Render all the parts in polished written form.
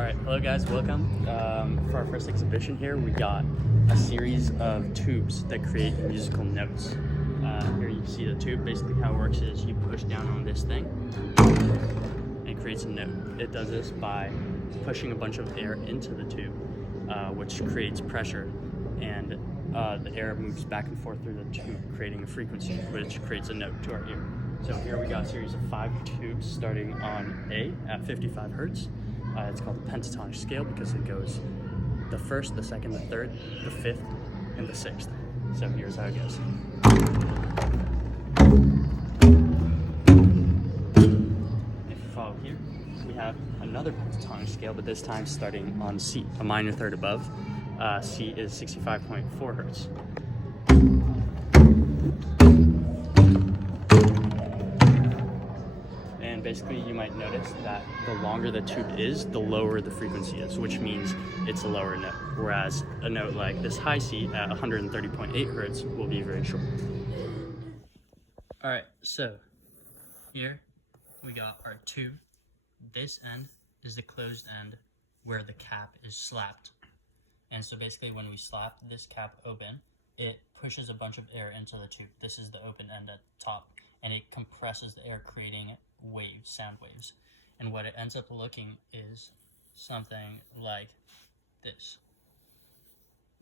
Alright, hello guys, welcome. For our first exhibition here, we got a series of tubes that create musical notes. Here you see the tube. Basically how it works is you push down on this thing and it creates a note. It does this by pushing a bunch of air into the tube, which creates pressure, and the air moves back and forth through the tube, creating a frequency, which creates a note to our ear. So here we got a series of 5 tubes starting on A at 55 hertz. It's called the pentatonic scale because it goes the first, the second, the third, the fifth, and the sixth. So here's how it goes. If you follow here, we have another pentatonic scale, but this time starting on C, a minor third above. C is 65.4 hertz. And basically you might notice that the longer the tube is, the lower the frequency is, which means it's a lower note. Whereas a note like this high C at 130.8 hertz will be very short. Alright, so here we got our tube. This end is the closed end where the cap is slapped. And so basically when we slap this cap open, it pushes a bunch of air into the tube. This is the open end at the top, and it compresses the air, creating waves, sound waves. And what it ends up looking is something like this.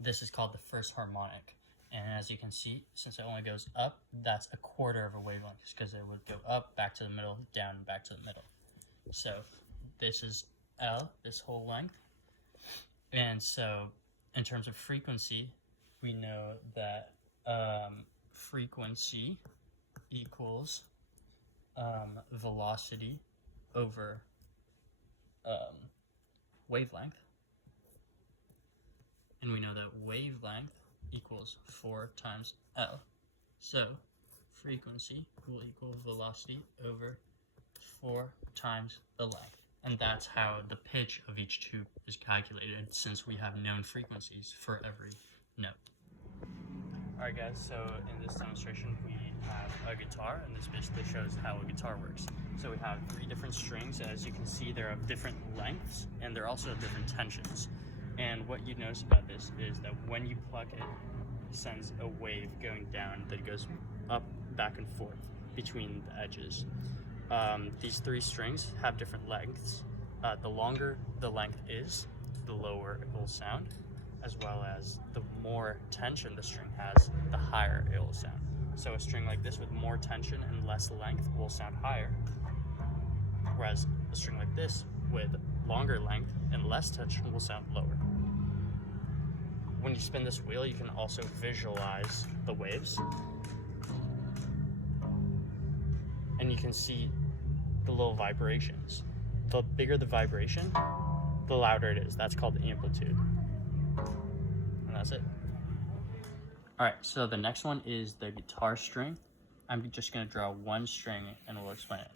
This is called the first harmonic. And as you can see, since it only goes up, that's a quarter of a wavelength, because it would go up, back to the middle, down, back to the middle. So this is L, this whole length. And so in terms of frequency, we know that frequency equals velocity over wavelength. And we know that wavelength equals 4 times L. So frequency will equal velocity over 4 times the length. And that's how the pitch of each tube is calculated, since we have known frequencies for every note. Alright guys, so in this demonstration we have a guitar, and this basically shows how a guitar works. So we have 3 different strings. As you can see, they're of different lengths, and they're also of different tensions. And what you notice about this is that when you pluck it, it sends a wave going down that goes up, back and forth between the edges. These 3 strings have different lengths. The longer the length is, the lower it will sound, as well as the more tension the string has, the higher it will sound. So a string like this with more tension and less length will sound higher, whereas a string like this with longer length and less tension will sound lower. When you spin this wheel, you can also visualize the waves, and you can see the little vibrations. The bigger the vibration, the louder it is. That's called the amplitude. And that's it. Alright, so the next one is the guitar string. I'm just going to draw one string and we'll explain it.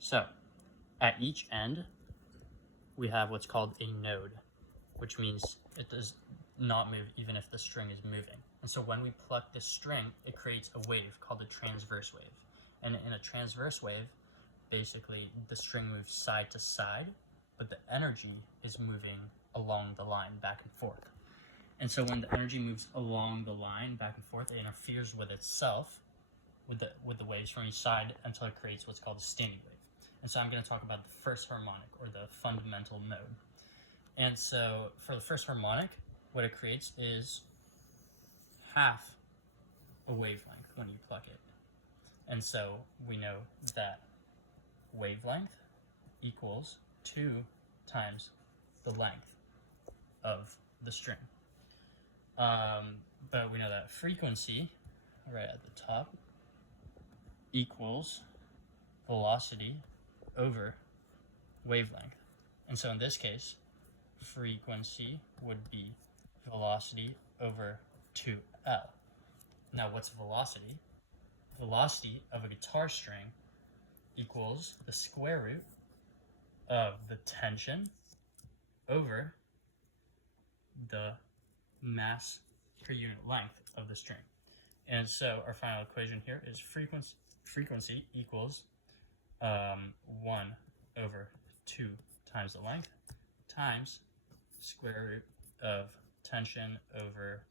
So, at each end, we have what's called a node, which means it does not move even if the string is moving. And so when we pluck this string, it creates a wave called a transverse wave. And in a transverse wave, basically the string moves side to side, but the energy is moving along the line back and forth. And so when the energy moves along the line back and forth, it interferes with itself, with the waves from each side, until it creates what's called a standing wave. And so I'm going to talk about the first harmonic, or the fundamental node. And so for the first harmonic, what it creates is half a wavelength when you pluck it. And so we know that wavelength equals 2 times the length of the string. But we know that frequency, right at the top, equals velocity over wavelength. And so in this case, frequency would be velocity over 2L. Now what's velocity? Velocity of a guitar string equals the square root of the tension over the mass per unit length of the string. And so our final equation here is frequency equals 1 over 2 times the length times square root of tension over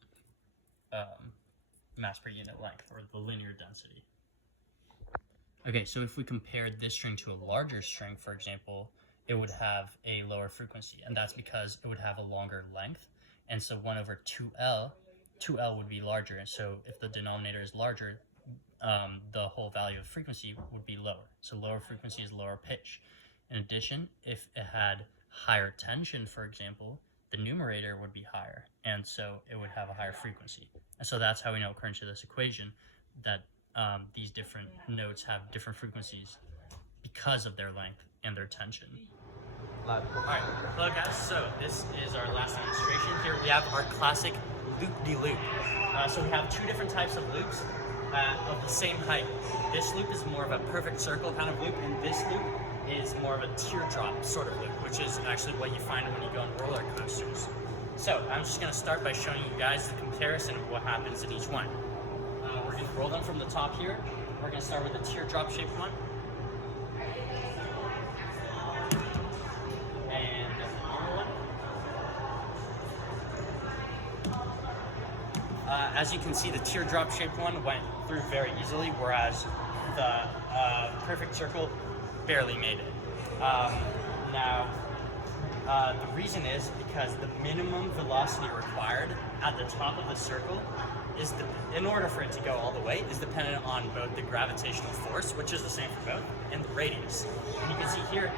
mass per unit length, or the linear density. Okay, so if we compared this string to a larger string, for example, it would have a lower frequency, and that's because it would have a longer length, and so 1 over 2L, 2L would be larger, and so if the denominator is larger, the whole value of frequency would be lower. So lower frequency is lower pitch. In addition, if it had higher tension, for example, the numerator would be higher, and so it would have a higher frequency. And so that's how we know, according to this equation, that these different notes have different frequencies because of their length and their tension. Alright, hello guys, so this is our last demonstration. Here we have our classic loop-de-loop. So we have two different types of loops of the same height. This loop is more of a perfect circle kind of loop, and this loop is more of a teardrop sort of loop, which is actually what you find when you go on roller coasters. So I'm just going to start by showing you guys the comparison of what happens in each one. We're going to roll them from the top here. We're going to start with the teardrop shaped one. And the normal one. As you can see, the teardrop shaped one went through very easily, whereas the perfect circle barely made it. The reason is because the minimum velocity required at the top of the circle is, in order for it to go all the way, is dependent on both the gravitational force, which is the same for both, and the radius. And you can see here,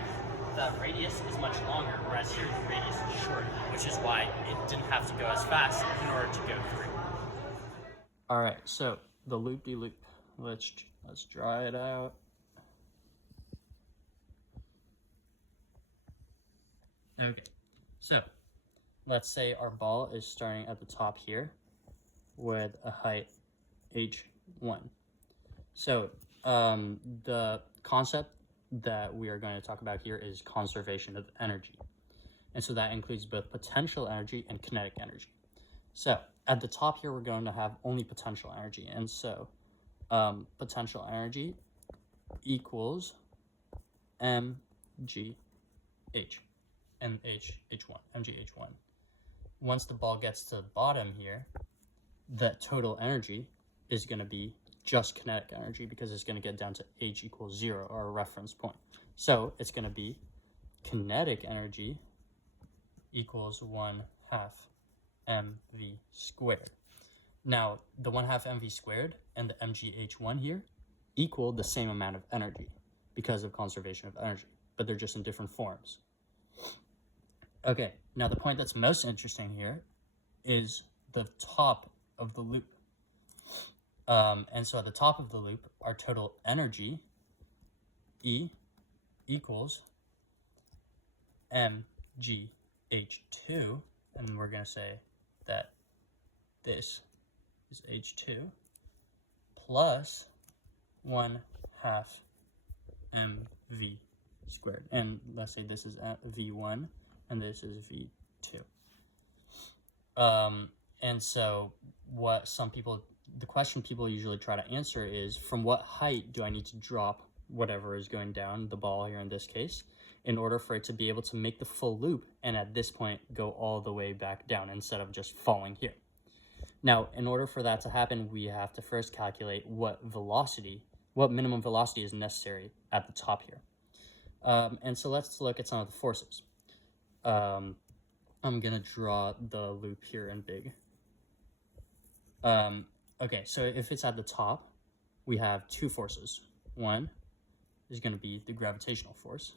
the radius is much longer, whereas here the radius is shorter, which is why it didn't have to go as fast in order to go through. All right, so the loop-de-loop. Let's draw it out. Okay, so let's say our ball is starting at the top here with a height h1. So the concept that we are going to talk about here is conservation of energy. And so that includes both potential energy and kinetic energy. So at the top here, we're going to have only potential energy. And so potential energy equals mgh. mgh1. Once the ball gets to the bottom here, the total energy is going to be just kinetic energy, because it's going to get down to h equals 0, or a reference point. So it's going to be kinetic energy equals 1/2 mv squared. Now, the 1/2 mv squared and the mgh1 here equal the same amount of energy because of conservation of energy, but they're just in different forms. Okay, now the point that's most interesting here is the top of the loop. And so at the top of the loop, our total energy, E, equals mgh2, and we're going to say that this is h2 plus 1/2 mv squared. And let's say this is v1 and this is v2. And so the question people usually try to answer is, from what height do I need to drop whatever is going down, the ball here in this case, in order for it to be able to make the full loop and at this point go all the way back down instead of just falling here. Now, in order for that to happen, we have to first calculate what minimum velocity is necessary at the top here. And so let's look at some of the forces. I'm going to draw the loop here in big. Okay, so if it's at the top, we have two forces. One is going to be the gravitational force,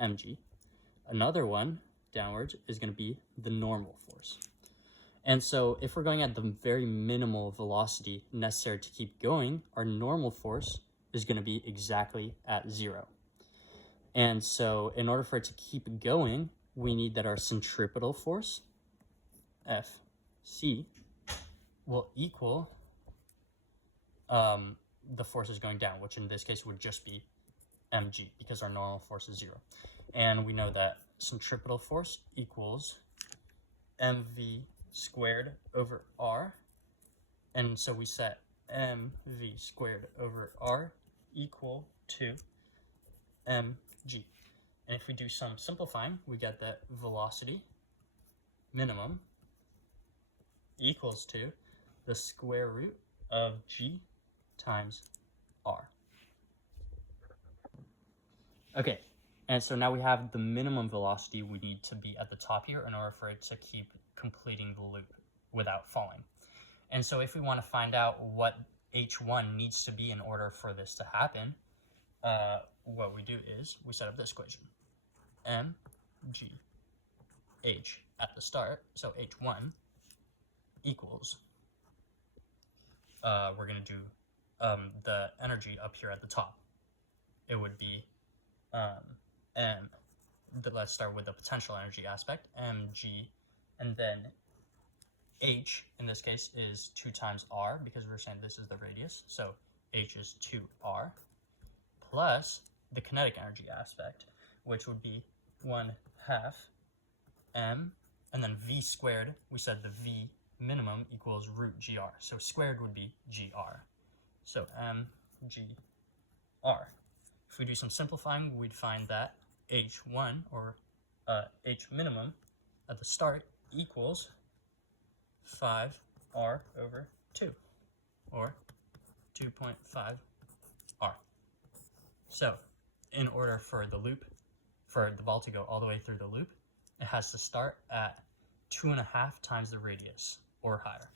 mg. Another one, downwards, is going to be the normal force. And so if we're going at the very minimal velocity necessary to keep going, our normal force is going to be exactly at 0. And so in order for it to keep going, we need that our centripetal force, Fc, will equal the forces going down, which in this case would just be mg, because our normal force is 0. And we know that centripetal force equals mv squared over r. And so we set mv squared over r equal to mg. And if we do some simplifying, we get that velocity minimum equals to the square root of g times r. Okay, and so now we have the minimum velocity we need to be at the top here in order for it to keep completing the loop without falling. And so if we want to find out what h1 needs to be in order for this to happen, what we do is we set up this equation. mg h at the start, so h1 equals, we're going to do the energy up here at the top. It would be let's start with the potential energy aspect, mg, and then h in this case is 2 times r, because we're saying this is the radius, so h is 2r, plus the kinetic energy aspect, which would be 1/2 m, and then v squared, we said the v minimum equals root gr, so squared would be gr, so mgr. If we do some simplifying, we'd find that h1, or h minimum at the start, equals 5r over 2, or 2.5r. So in order for the loop, for the ball to go all the way through the loop, it has to start at 2.5 times the radius or higher.